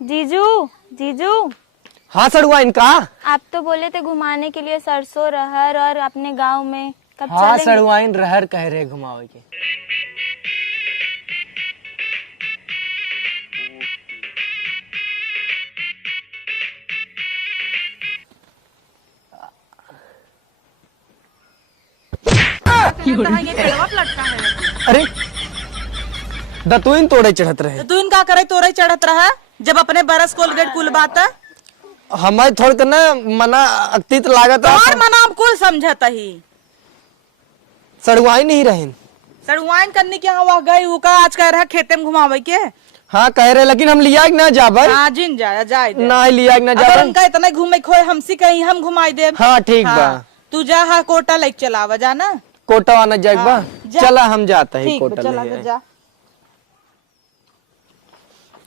जीजू जीजू। हाँ सड़ुआ इनका। आप तो बोले थे घुमाने के लिए सरसों रहर और अपने गांव में, कब हाँ चलेंगे? सड़ुआइन रहर कह रहे घुमावे के। अरे दतुइन तोड़े चढ़त रहे। तू इनका करे तोरे चढ़त रहा जब अपने बरस कोलगेट कुल बात हमारे थोड़ के ना मना अतीत लागत और मना हम कुल समझत ही सड़ुआई नहीं रहे। सड़ुआइन करने के यहाँ गई उका आज कह रहा खेते में घुमावे के। हाँ कह रहे लेकिन हम लिया ना जाबर। हाँ जिन जाया जाए दे। ना लिया ना अगर जाबर। उनका इतना घूमे खोए हमसे कहीं हम घुमाई दे। हाँ ठीक बा। तू जा हा कोटा लेके चलावा जाना। कोटा आना जाए बा। जा। चला हम जाते हैं ठीक कोटा चला ले। जा।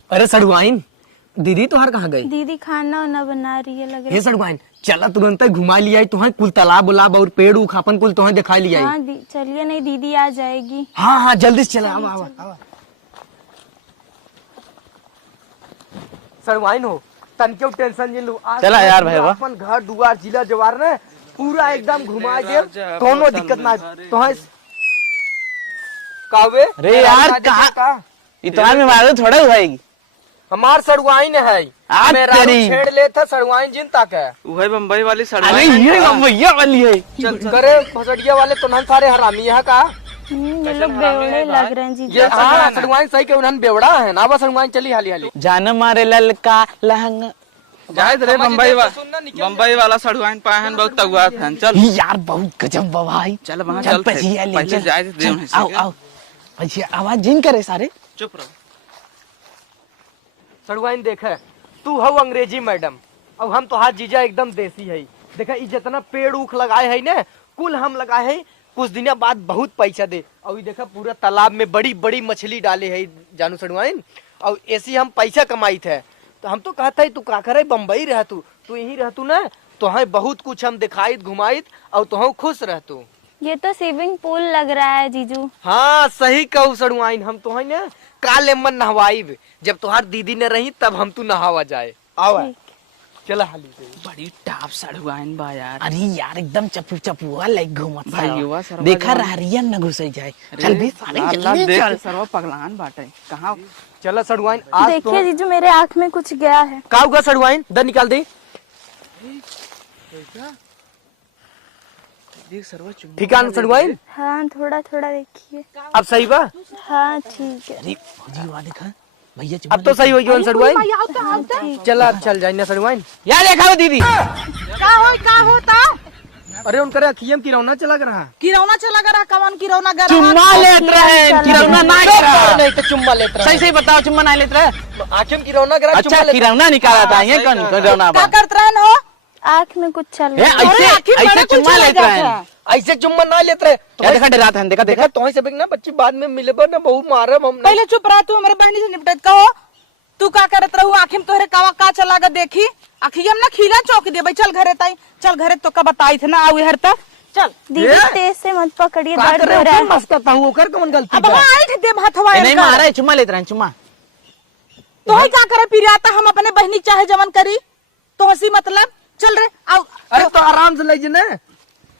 अरे सड़ुआइन दीदी तुहार कहाँ गई? दीदी खाना वाना बना रही है लग रहा हे सड़ुआइन चला तुरंत घुमा लिया तुम्हें कुल तालाब उलाब और पेड़ उखापन कुल तुम्हें दिखा लिया। हाँ चलिए, नहीं दीदी आ जाएगी। हाँ हाँ जल्दी से चला। आवा सड़ुआइन हो तन क्यों टेंशन नहीं लो। चला यार भाई वाह। अपन घर दुआर जिला जवार ने पूरा एकदम घुमा दे, कोनो दिक्कत ना तुम्हें कावे। अरे यार कहाँ इतना में मारो थोड़ा भाई। हमार सड़ुआइन है मेरा छेड़ ले था सड़ुआइन जिन तक है। वही बम्बई वाली अरे ये बम्बैया वाली है। चल करे भसड़िया वाले तो नन सारे हरामी है का। ये लोग बेवड़े लग रहे हैं जीजू। ये हाँ सड़ुआइन सही के उन्हन बेवड़ा है ना। बस सड़ुआइन चली हाली हाली जान मारे ललका लहंगा जाए रे बम्बई वाला सड़ुआइन पाहन बहुत तगुआ फैन। चल यार बहुत गजब भाई। चल वहां चल चल पजिया ले पहले जाए दे उन्हें। आओ आओ पजिया आवाज जिन करे सारे। चुप रहो। सड़ुआइन देखे तू हो अंग्रेजी मैडम और हम तो हाथ जीजा एकदम देसी है। देखा ये जितना पेड़ उख लगाए है ना कुल हम लगाए है। कुछ दिन बाद बहुत पैसा दे और ये देखा पूरा तालाब में बड़ी बड़ी मछली डाले है जानू सड़ुआइन। और ऐसी हम पैसा कमाई थे तो हम तो कहता है तू का करे बम्बई रह तू यहीं रह तू ना तो हमें बहुत कुछ हम दिखाइत घुमाइत और तो खुश रह तू। ये तो स्विमिंग पूल लग रहा है जीजू। हाँ सही कहू सड़ुआइन हम तो है ना काले मन नहवाई जब तुहार दीदी न रही तब हम तू नहावा जाए। आवा चला हाली से। बड़ी टाप सड़ुआइन बा यार। अरे यार एकदम चप्पू चप्पू लाइक घूमत भाईवा सारा। देखा रहरिया न घुसे जाए। चल भी सारे जल्दी चल। सर्व पगलान बाटे कहाँ। चला सड़ुआइन आज तो देखिए जीजू मेरे आँख में कुछ गया है। का हुआ सड़ुआइन द निकाल दे। ठीक है सड़ुआइन। हाँ थोड़ा थोड़ा देखिए। अब सही बा। हाँ ठीक है। अरे फौजी हुआ देखा भैया अब तो सही हो गया सड़ुआइन। हाँ, ठीक। चला अब चल जाए ना सड़ुआइन। यार देखा दीदी का होता अरे उनकर अखियम की रौना चला रहा किरौना चला गरा कवन किरौना गरा। चुम्मा लेत रहे किरौना ना करा। नहीं तो चुम्मा लेता सही सही बताओ चुम्मा ना लेत रहे। आखिम की रौना करा अच्छा किरौना निकाला था ये कौन किरौना का बा। करत रहन हो। आँख में कुछ चल ए, रहा है। ऐसे आखिर ऐसे बड़ा कुछ चुम्मा चला लेत जाता रहे। है। ऐसे चुम्मा ना लेते रहे क्या देखा डरा था देखा देखा तो से ना बच्ची बाद में मिले ना बहुत मारब हम। पहले चुप रहा तू हमारे बहनी से निपटत कहो। तू का करत रहू आखिम तोहरे कावा का चला ग देखी अखियम ना खीला चौक दे भाई। चल घरे ताई चल घरे तो का बताई थे ना आऊ हर तक चल। दीदी तेज से मत पकड़िए, का दर्द कर हो रहा है। मस्का हूँ ओकर कौन गलती अब बा? वहां आई दे भाथवा नहीं मारा है चुम्मा लेत रहे चुम्मा। तो ही क्या करे पिराता हम अपने बहनी चाहे जवन करी तो हंसी मतलब चल रे आओ। अरे तो आराम से ले जे ना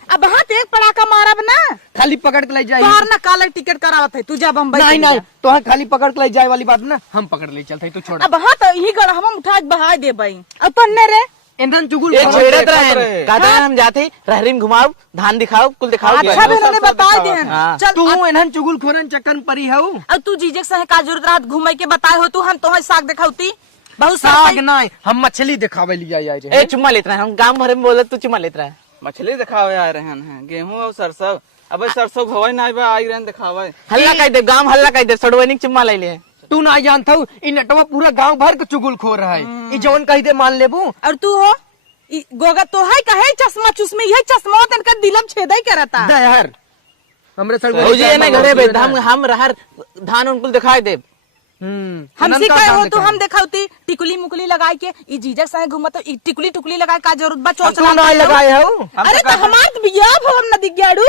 अब हाथ एक पड़ाका मारब ना खाली पकड़ के ले जाए। तोहर ना काला टिकट करावत है तू जा बम्बई नहीं चली नहीं जा। तो हाँ खाली पकड़ के ले जाए वाली बात ना हम पकड़ ले चलते तू छोड़। अब हाँ तो ही गड़ हम उठा बहा दे भाई अब पन्ने रे इंधन चुगुल ये छेड़त रहे कहते हैं हम जाते रहरी में घुमाओ धान दिखाओ कुल दिखाओ। अच्छा भी उन्होंने बता दिए हाँ। चल तू इन्हन चुगुल खोरन चक्कन परी हऊ। अब तू जीजे से का जरूरत रात घूमे के बताए हो तू हम तो साग दिखाऊती बहुत साग नहीं हम मछली दिखावे लिया जाए ए चुम्मा लेत रहे हम गांव भर में बोले तू चुम्मा लेत रहे। मछली दिखावे आ रहे हैं गेहूं और सरसों। अब सरसों भवई ना आई रहे दिखावे हल्ला कह दे गांव हल्ला कह दे सड़वनी चुम्मा ले ले। तू ना जानता हूँ इ नटवा पूरा गांव भर के चुगुल खो रहा है। ई जौन कह दे मान लेबू। और तू हो गोगा तो है कहे चश्मा चुश्मी यही चश्मा तनका दिलम छेदाई करता दहर हमरे सर भौजी ने घरे बे हम रहर धान उनको दिखाई दे। हमसे कहे हो तू हम दिखाऊती टिकुली मुकुली लगाई के ई जीजा से घूमत तो टिकुली टुकुली लगाए का जरूरत बा चोच तू ना लगाए हो। अरे तो हमार बियाह हो हम न दिग्याड़ू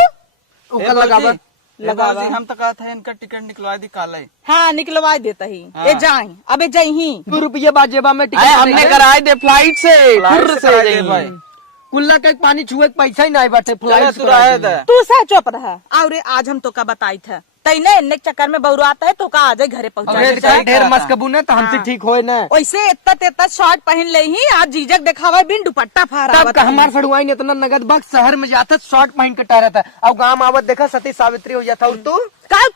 ओकर लगावा लगावा। हम तो कहते हैं इनका टिकट निकलवा दी काले। हाँ निकलवा देता ही हाँ। ए जाई अबे जाई 2 रुपये बाजेबा में टिकट हमने कराए दे फ्लाइट से फिर से कराए दे जाई। भाई। कुल्ला के पानी छुए के पैसा ही नहीं बाटे फ्लाइट तू रहे दे। तू सा चुप रहा और आज हम तो का बताई था तईने इन्ने चक्कर में बौरू आता है तो का आ जाए घरे पहुंचा ढेर मस्कबू ना तो हमसे ठीक होए ना। वैसे इतना शॉर्ट पहन ले ही आज जीजक दिखावा बिन दुपट्टा फहरा तब का हमार सड़ुआई ने इतना नगद बक शहर में जाता शॉर्ट पहन के टहरा था और गांव आवत देखा सती सावित्री हो जाता। और का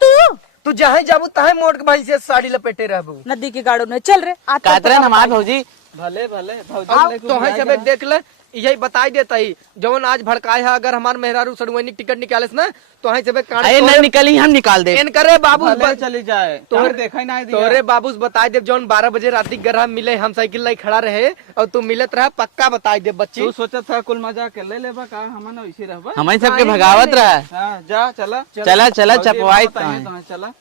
तू जहाँ जाबू तहाँ मोट के भाई से साड़ी लपेटे रहबू। नदी के गाड़ो में चल रे आज कहते हमार भौजी भले भले भौजी तो है सब देख ले यही बताई देता ही जवन आज भड़काए है अगर हमार मेहरारू सड़ुआई टिकट निकाले ना तो है सब नहीं निकली हम निकाल दे करे बाबू चली जाए तोहरे देखा ही नहीं तोरे बाबू बताई दे जौन 12 बजे राती ग्रह मिले हम साइकिल लाई खड़ा रहे और तू मिलत रहा पक्का बताई दे बच्ची। तू सोचत था कुल मजा के ले लेबा का हमन वैसे रहबा हमारे सबके भगावत रहा। जा चला चला चपवाई चला